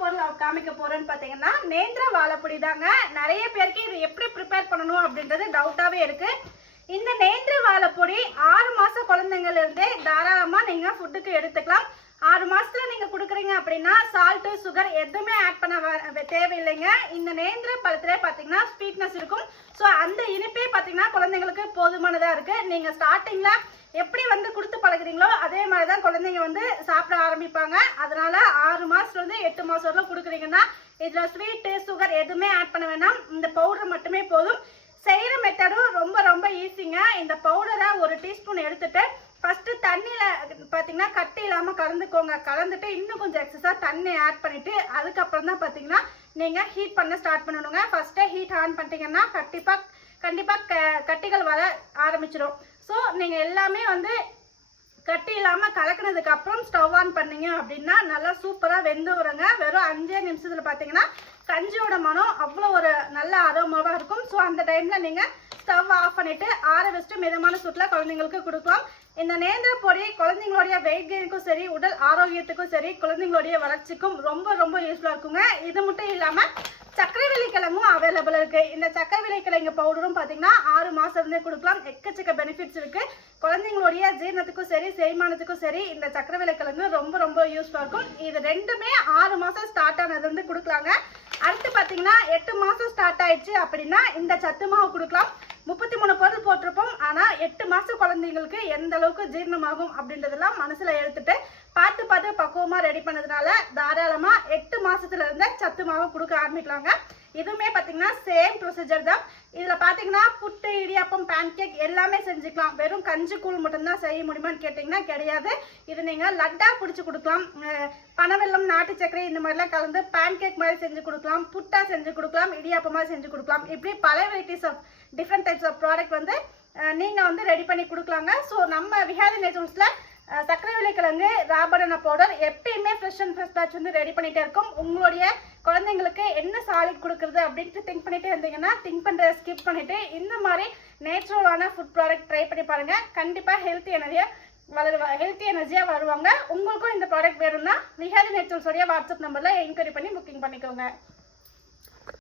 பொருள் காமிக்க போறேன்னு பாத்தீங்கன்னா நேந்திர வாழைப்பொடி தாங்க. நிறைய பேருக்கு இது எப்படி ப்ரிப்பேர் பண்ணணும் அப்படின்றது டவுட்டாவே இருக்கு. இந்த நேந்திர வாழைப்பொடி 6 மாசம் குழந்தைங்கள்ல இருந்தே தாராளமா நீங்க ஃபுட்டுக்கு எடுத்துக்கலாம். 6 மாசத்துல நீங்க குடுக்குறீங்க அப்படின்னா சால்ட் சுகர் எதுவுமே ஆட் பண்ண தேவையில்லைங்க. இந்த நேந்திர பழத்திலே பாத்தீங்கன்னா ஸ்வீட்னஸ் இருக்கும். ஸோ அந்த இனிப்பே பாத்தீங்கன்னா குழந்தைங்களுக்கு போதுமானதா இருக்கு. நீங்க ஸ்டார்டிங்ல எப்படி கொடுத்து பழகுறீங்களோ அதே மாதிரிதான் குழந்தைங்க சாப்பிட ஆரம்பிப்பாங்க. அதனால 6 மாசத்துல இருந்து 8 மாசம் வரலாம் கொடுக்குறீங்கன்னா இதுல ஸ்வீட் சுகர் எதுவுமே ஆட் பண்ண வேணாம். இந்த பவுடர் மட்டுமே போதும். செய்யற மெத்தடும் ரொம்ப ரொம்ப ஈஸிங்க. இந்த பவுடரை 1 டீஸ்பூன் எடுத்துட்டு ஃபர்ஸ்ட் தண்ணியில பாத்தீங்கன்னா கட்டி இல்லாம கலந்துக்கோங்க. கலந்துட்டு இன்னும் கொஞ்சம் எக்ஸஸா தண்ணி ஆட் பண்ணிட்டு அதுக்கப்புறம் தான் பாத்தீங்கன்னா நீங்க ஹீட் பண்ண ஸ்டார்ட் பண்ணணுங்க. ஃபர்ஸ்டே ஹீட் ஆன் பண்ணிட்டீங்கன்னா கண்டிப்பா கட்டிகள் வர ஆரம்பிச்சிடும். ஸோ நீங்க எல்லாமே கட்டி இல்லாம கலக்கினதுக்கு அப்புறம் ஸ்டவ் ஆன் பண்ணீங்க அப்படின்னா நல்லா சூப்பரா வெந்து வருங்க. வெறும் 5 நிமிஷத்துல பாத்தீங்கன்னா கஞ்சியோட மனம் அவ்வளோ ஒரு நல்ல அரோமாவா இருக்கும். ஸோ அந்த டைம்ல நீங்க ஸ்டவ் ஆஃப் பண்ணிட்டு ஆற வச்சுட்டு மிதமான சூட்ல குழந்தைங்களுக்கு கொடுக்கலாம். இந்த நேந்திர பொடி குழந்தைங்களுடைய வெயிட் கெயினுக்கும் சரி, உடல் ஆரோக்கியத்துக்கும் சரி, குழந்தைங்களுடைய வளர்ச்சிக்கும் ரொம்ப ரொம்ப யூஸ்ஃபுல்லா இருக்குங்க. இது மட்டும் இல்லாம சக்கரவள்ளி கிழங்கும் அவைலபிள் இருக்கு. இந்த சக்கரவள்ளி கிழங்கு பவுடரும் பாத்தீங்கன்னா 6 மாசம் இருந்தே கொடுக்கலாம். எக்கச்சக்க பெனிஃபிட்ஸ் இருக்கு. குழந்தைங்களுடைய ஜீரணத்துக்கும் சரி, செரிமானத்துக்கும் சரி இந்த சக்கரவள்ளி கிழங்கு ரொம்ப ரொம்ப யூஸ்ஃபுல்லா இருக்கும். இது ரெண்டுமே 6 மாசம் ஸ்டார்ட் ஆனது கொடுக்கலாங்க. அடுத்து பாத்தீங்கன்னா 8 மாசம் ஸ்டார்ட் ஆயிடுச்சு அப்படின்னா இந்த சத்து மாவு கொடுக்கலாம். 33 பொருள் போட்டிருப்போம். ஆனா 8 மாசம் குழந்தைங்களுக்கு எந்த அளவுக்கு ஜீரணமாகும் அப்படின்றதெல்லாம் மனசுல எடுத்துட்டு பார்த்து பக்குவமா ரெடி பண்ணதுனால தாராளமா 8 மாசத்துல இருந்த சத்து மாவு கொடுக்க ஆரம்பிக்கலாங்க. இதுவுமே பாத்தீங்கன்னா சேம் ப்ரொசீஜர் தான். இதுல பாத்தீங்கன்னா புட்டு, இடியாப்பம், பேன் கேக் எல்லாமே செஞ்சுக்கலாம். வெறும் கஞ்சி கூழ் மட்டும்தான் செய்ய முடியுமான்னு கேட்டீங்கன்னா கிடையாது. இது நீங்க லட்டா பிடிச்சி கொடுக்கலாம். பனவெல்லம், நாட்டு சர்க்கரை இந்த மாதிரிலாம் கலந்து பேன் கேக் மாதிரி செஞ்சு கொடுக்கலாம். புட்டா செஞ்சு கொடுக்கலாம். இடியாப்பமா செஞ்சு கொடுக்கலாம். இப்படி பல varieties of different types of product நீங்க ரெடி பண்ணி கொடுக்கலாங்க. ஸோ நம்ம விஹாரி நேச்சுரல்ஸ்ல சக்கரவள்ளி கிழங்கு, ராபடனா பவுடர் எப்பயுமே fresh and fresh batch ready பண்ணிட்டே இருக்கும். உங்களுடைய குழந்தைங்களுக்கு என்ன சாலிட் கொடுக்குறது அப்படின்ட்டு திங்க் பண்ணிட்டே இருந்தீங்கன்னா திங்க் பண்றதை ஸ்கிப் பண்ணிட்டு இந்த மாதிரி நேச்சுரலான ஃபுட் ப்ராடக்ட் ட்ரை பண்ணி பாருங்க. கண்டிப்பா ஹெல்த்தி எனர்ஜியா வருவாங்க. உங்களுக்கும் இந்த ப்ராடக்ட் வேணும்னா விஹாரி நேச்சுரல்ஸ் உடைய வாட்ஸ்அப் நம்பர்ல என்கொயரி பண்ணி புக்கிங் பண்ணிக்கோங்க.